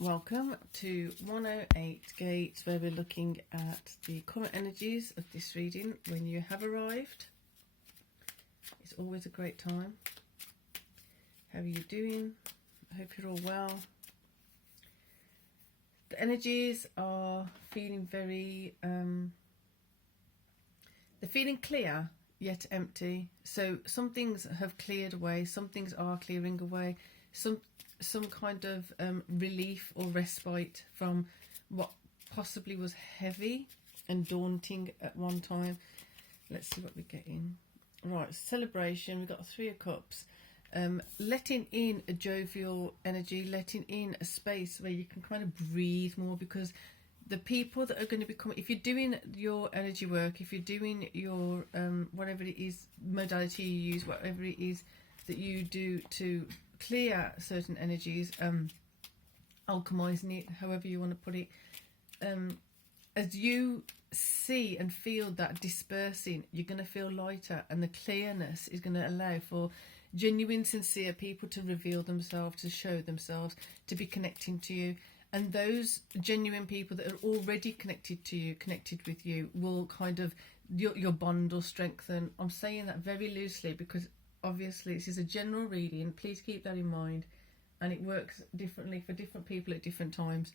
Welcome to 108 Gates, where we're looking at the current energies of this reading when you have arrived. It's always a great time. How are you doing? I hope you're all well. The energies are feeling very, they're feeling clear yet empty. So some things have cleared away, some things are clearing away, some kind of relief or respite from what possibly was heavy and daunting at one time. Let's see what we're getting. Right, celebration. We've got 3 of Cups. Letting in a jovial energy, letting in a space where you can kind of breathe more, because the people that are going to be coming, if you're doing your energy work, if you're doing your whatever it is, modality you use, whatever it is that you do to clear certain energies, alchemizing it, however you want to put it, as you see and feel that dispersing, you're going to feel lighter, and the clearness is going to allow for genuine, sincere people to reveal themselves, to show themselves, to be connecting to you. And those genuine people that are already connected to you, connected with you, will kind of, your bond will strengthen. I'm saying that very loosely because obviously this is a general reading. Please keep that in mind, and it works differently for different people at different times.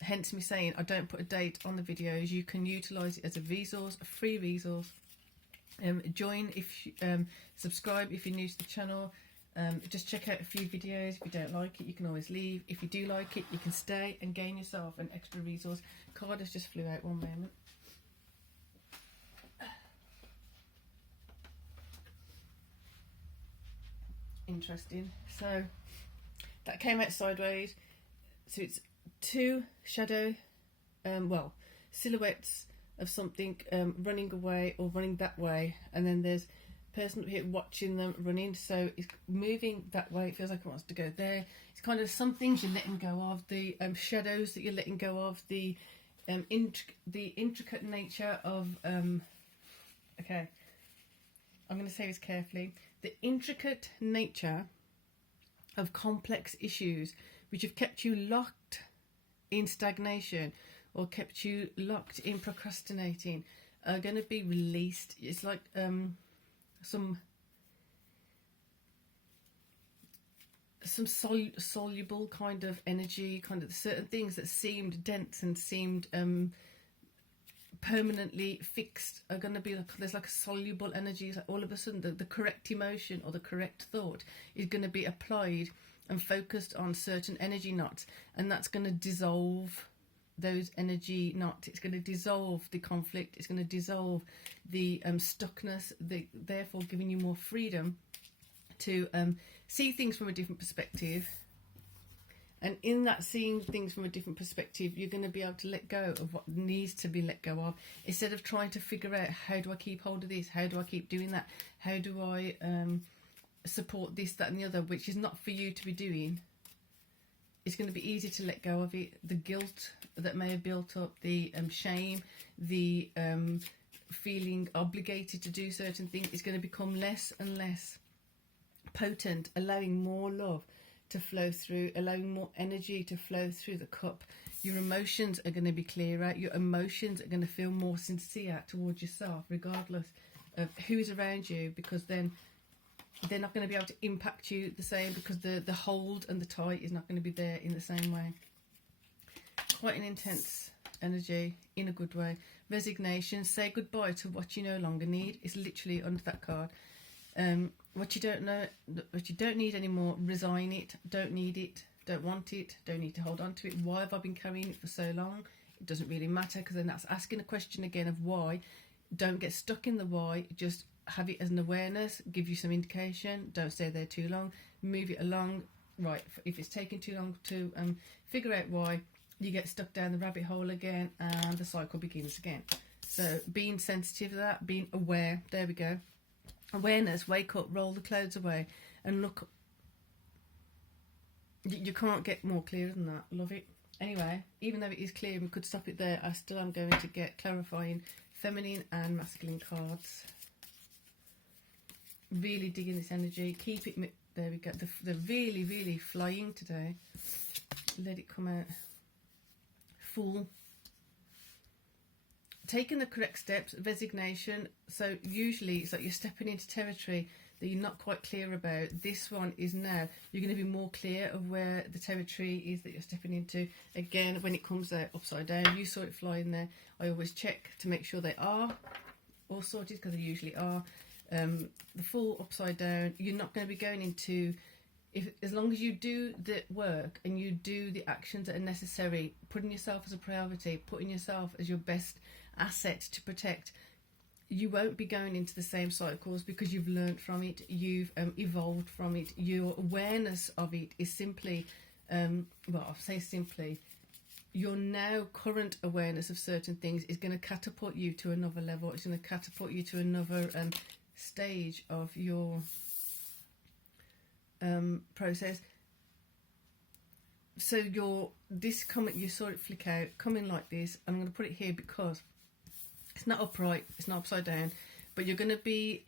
Hence me saying I don't put a date on the videos. You can utilize it as a resource, a free resource. Join if you, subscribe if you're new to the channel. Just check out a few videos. If you don't like it, you can always leave. If you do like it, you can stay and gain yourself an extra resource. Card has just flew out, one moment. Interesting. So that came out sideways. So it's 2 shadow, silhouettes of something running away or running that way, and then there's a person up here watching them running. So it's moving that way. It feels like it wants to go there. It's kind of some things you're letting go of, the shadows that you're letting go of, the intricate nature of okay, I'm going to say this carefully. The intricate nature of complex issues which have kept you locked in stagnation or kept you locked in procrastinating are going to be released. It's like some soluble kind of energy, kind of certain things that seemed dense and seemed permanently fixed are going to be like, there's like a soluble energy. It's like all of a sudden the correct emotion or the correct thought is going to be applied and focused on certain energy knots, and that's going to dissolve those energy knots. It's going to dissolve the conflict. It's going to dissolve the stuckness, therefore giving you more freedom to see things from a different perspective. And in that seeing things from a different perspective, you're going to be able to let go of what needs to be let go of, instead of trying to figure out, how do I keep hold of this? How do I keep doing that? How do I support this, that and the other, which is not for you to be doing. It's going to be easy to let go of it. The guilt that may have built up, the shame, the feeling obligated to do certain things is going to become less and less potent, allowing more love to flow through, allowing more energy to flow through the cup. Your emotions are going to be clearer. Your emotions are going to feel more sincere towards yourself, regardless of who's around you, because then they're not going to be able to impact you the same, because the hold and the tie is not going to be there in the same way. Quite an intense energy in a good way. Resignation. Say goodbye to what you no longer need. It's literally under that card. What you don't know, what you don't need anymore, resign it. Don't need it, don't want it, don't need to hold on to it. Why have I been carrying it for so long? It doesn't really matter, because then that's asking a question again of why. Don't get stuck in the why. Just have it as an awareness, give you some indication. Don't stay there too long, move it along. Right, if it's taking too long to figure out why, you get stuck down the rabbit hole again, and the cycle begins again. So being sensitive to that, being aware, there we go. Awareness, wake up, roll the clouds away and look. You can't get more clear than that. Love it. Anyway, even though it is clear, we could stop it there. I still am going to get clarifying feminine and masculine cards. Really digging this energy. Keep it. There we go. They're really, really flying today. let it come out. Fool. Taking the correct steps, resignation. So usually it's like you're stepping into territory that you're not quite clear about. This one is now you're going to be more clear of where the territory is that you're stepping into. Again, when it comes out upside down, you saw it flying there. I always check to make sure they are all sorted, because they usually are. The full upside down, you're not going to be going into, as long as you do the work and you do the actions that are necessary, putting yourself as a priority, putting yourself as your best asset to protect, you won't be going into the same cycles, because you've learned from it, you've evolved from it. Your awareness of it is simply, well, I'll say simply, your now current awareness of certain things is going to catapult you to another level. It's going to catapult you to another stage of your process. So you saw it flick out, coming like this. I'm going to put it here because it's not upright, it's not upside down, but you're going to be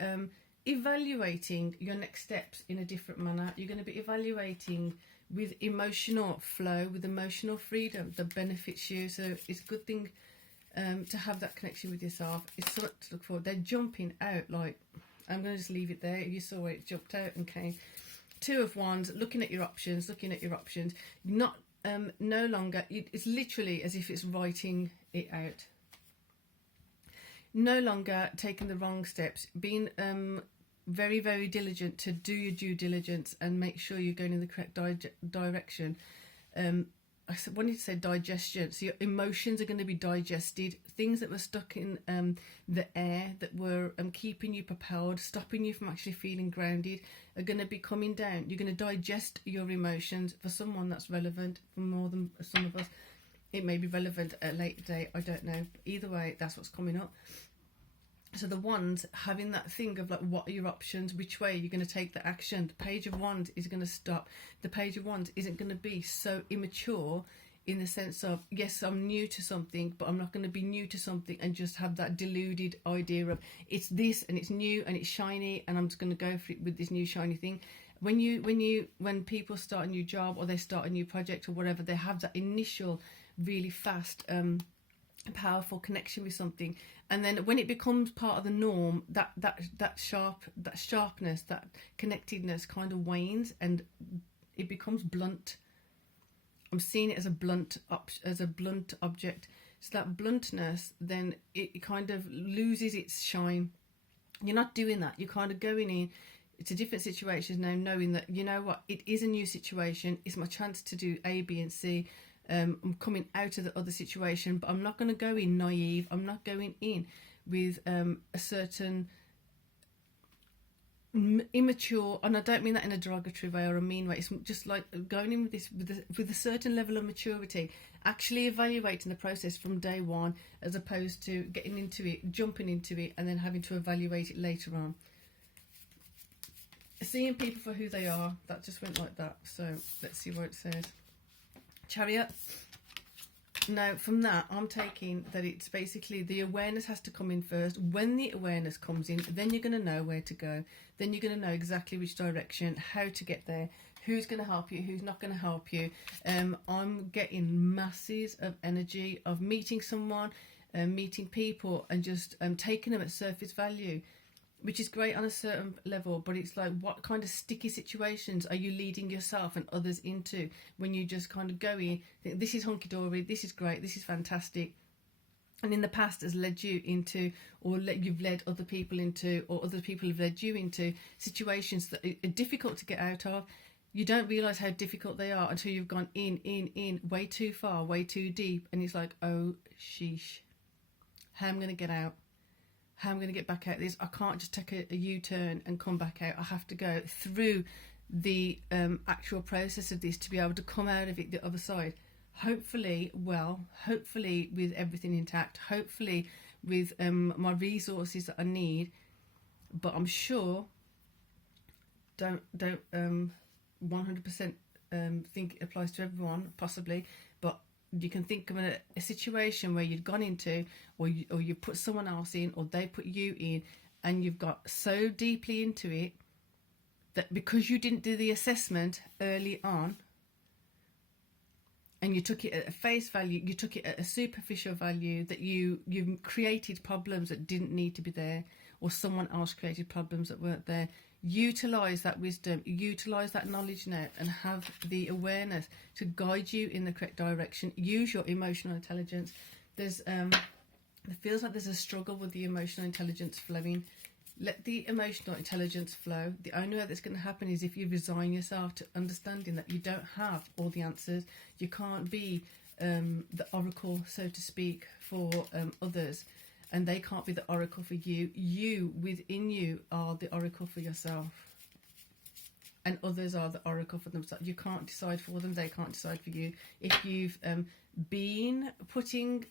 evaluating your next steps in a different manner. You're going to be evaluating with emotional flow, with emotional freedom that benefits you. So it's a good thing to have that connection with yourself. It's something to look for. They're jumping out, like, I'm going to just leave it there. You saw it jumped out and came. Two of Wands, looking at your options, not no longer, it's literally as if it's writing it out. No longer taking the wrong steps, being very, very diligent to do your due diligence and make sure you're going in the correct direction. I wanted to say digestion. So your emotions are going to be digested. Things that were stuck in the air, that were keeping you propelled, stopping you from actually feeling grounded, are going to be coming down. You're going to digest your emotions. For someone that's relevant, for more than some of us, it may be relevant at a later date. I don't know. But either way, that's what's coming up. So the Wands, having that thing of like, what are your options? Which way you're going to take the action? The Page of Wands is going to stop. The Page of Wands isn't going to be so immature in the sense of, yes, I'm new to something, but I'm not going to be new to something and just have that deluded idea of it's this and it's new and it's shiny and I'm just going to go for it with this new shiny thing. When people start a new job or they start a new project or whatever, they have that initial really fast powerful connection with something, and then when it becomes part of the norm, that sharpness, that connectedness kind of wanes and it becomes blunt. I'm seeing it as a blunt object. So that bluntness, then it kind of loses its shine. You're not doing that. You're kind of going in to different situations now, knowing that, you know what, it is a new situation. It's my chance to do A, B, and C. I'm coming out of the other situation, but I'm not going to go in naive. I'm not going in with a certain immature, and I don't mean that in a derogatory way or a mean way. It's just like going in with this with a certain level of maturity, actually evaluating the process from day one, as opposed to getting into it, jumping into it, and then having to evaluate it later on. Seeing people for who they are, that just went like that. So let's see what it says. Chariot. Now from that, I'm taking that it's basically the awareness has to come in first. When the awareness comes in, then you're going to know where to go. Then you're going to know exactly which direction, how to get there, who's going to help you, who's not going to help you. I'm getting masses of energy of meeting someone, meeting people, and just taking them at surface value, which is great on a certain level, but it's like, what kind of sticky situations are you leading yourself and others into when you just kind of go in, think, this is hunky-dory, this is great, this is fantastic, and in the past has led you into, or you've led other people into, or other people have led you into situations that are difficult to get out of. You don't realise how difficult they are until you've gone in, way too far, way too deep, and it's like, oh, sheesh, how am I going to get out? How I'm going to get back out of this? I can't just take a U-turn and come back out. I have to go through the actual process of this to be able to come out of it the other side. Hopefully with everything intact. Hopefully with my resources that I need. But I'm sure, don't 100% think it applies to everyone, possibly. But you can think of a situation where you've gone into, or you put someone else in, or they put you in, and you've got so deeply into it that because you didn't do the assessment early on, and you took it at a face value, you took it at a superficial value, that you created problems that didn't need to be there, or someone else created problems that weren't there. Utilize that wisdom, utilize that knowledge now, and have the awareness to guide you in the correct direction. Use your emotional intelligence. There's it feels like there's a struggle with the emotional intelligence flowing. Let the emotional intelligence flow. The only way that's going to happen is if you resign yourself to understanding that you don't have all the answers. You can't be the oracle, so to speak, for others, and they can't be the oracle for you. You, within you, are the oracle for yourself, and others are the oracle for themselves. You can't decide for them, they can't decide for you. If you've been putting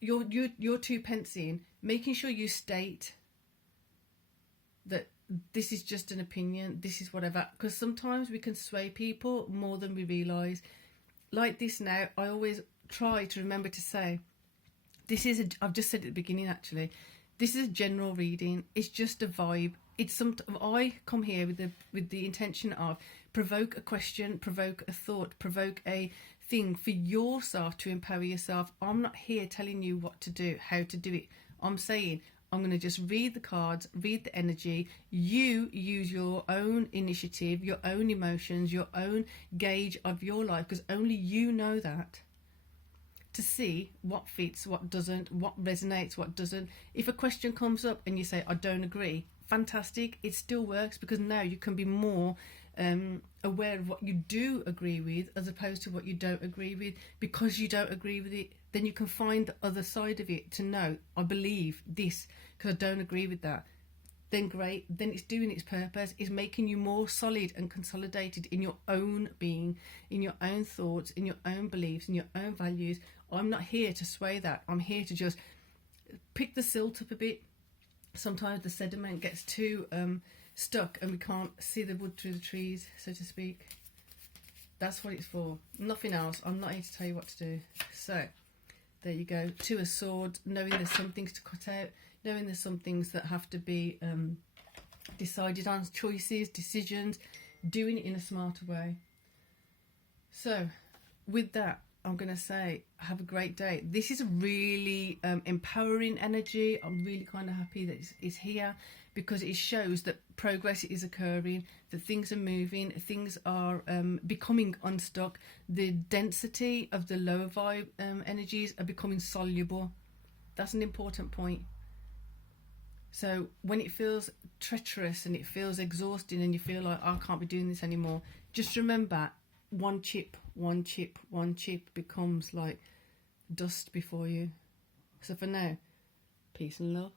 your 2 pence in, making sure you state that this is just an opinion, this is whatever, because sometimes we can sway people more than we realise. Like this now, I always try to remember to say, I've just said at the beginning actually, this is a general reading, it's just a vibe. I come here with the intention of provoke a question, provoke a thought, provoke a thing for yourself to empower yourself. I'm not here telling you what to do, how to do it. I'm saying I'm going to just read the cards, read the energy. You use your own initiative, your own emotions, your own gauge of your life, because only you know that, to see what fits, what doesn't, what resonates, what doesn't. If a question comes up and you say, I don't agree, fantastic, it still works, because now you can be more aware of what you do agree with as opposed to what you don't agree with. Because you don't agree with it, then you can find the other side of it to know, I believe this because I don't agree with that. Then great, then it's doing its purpose. It's making you more solid and consolidated in your own being, in your own thoughts, in your own beliefs, in your own values. I'm not here to sway that. I'm here to just pick the silt up a bit. Sometimes the sediment gets too stuck and we can't see the wood through the trees, so to speak. That's what it's for, nothing else. I'm not here to tell you what to do. So there you go, 2 of Swords, knowing there's some things to cut out, knowing there's some things that have to be decided on, choices, decisions, doing it in a smarter way. So with that, I'm going to say have a great day. This is a really empowering energy. I'm really kind of happy that it's here, because it shows that progress is occurring, that things are moving, things are becoming unstuck. The density of the lower vibe energies are becoming soluble. That's an important point. So when it feels treacherous and it feels exhausting and you feel like, I can't be doing this anymore, just remember, one chip becomes like dust before you. So for now, peace and love.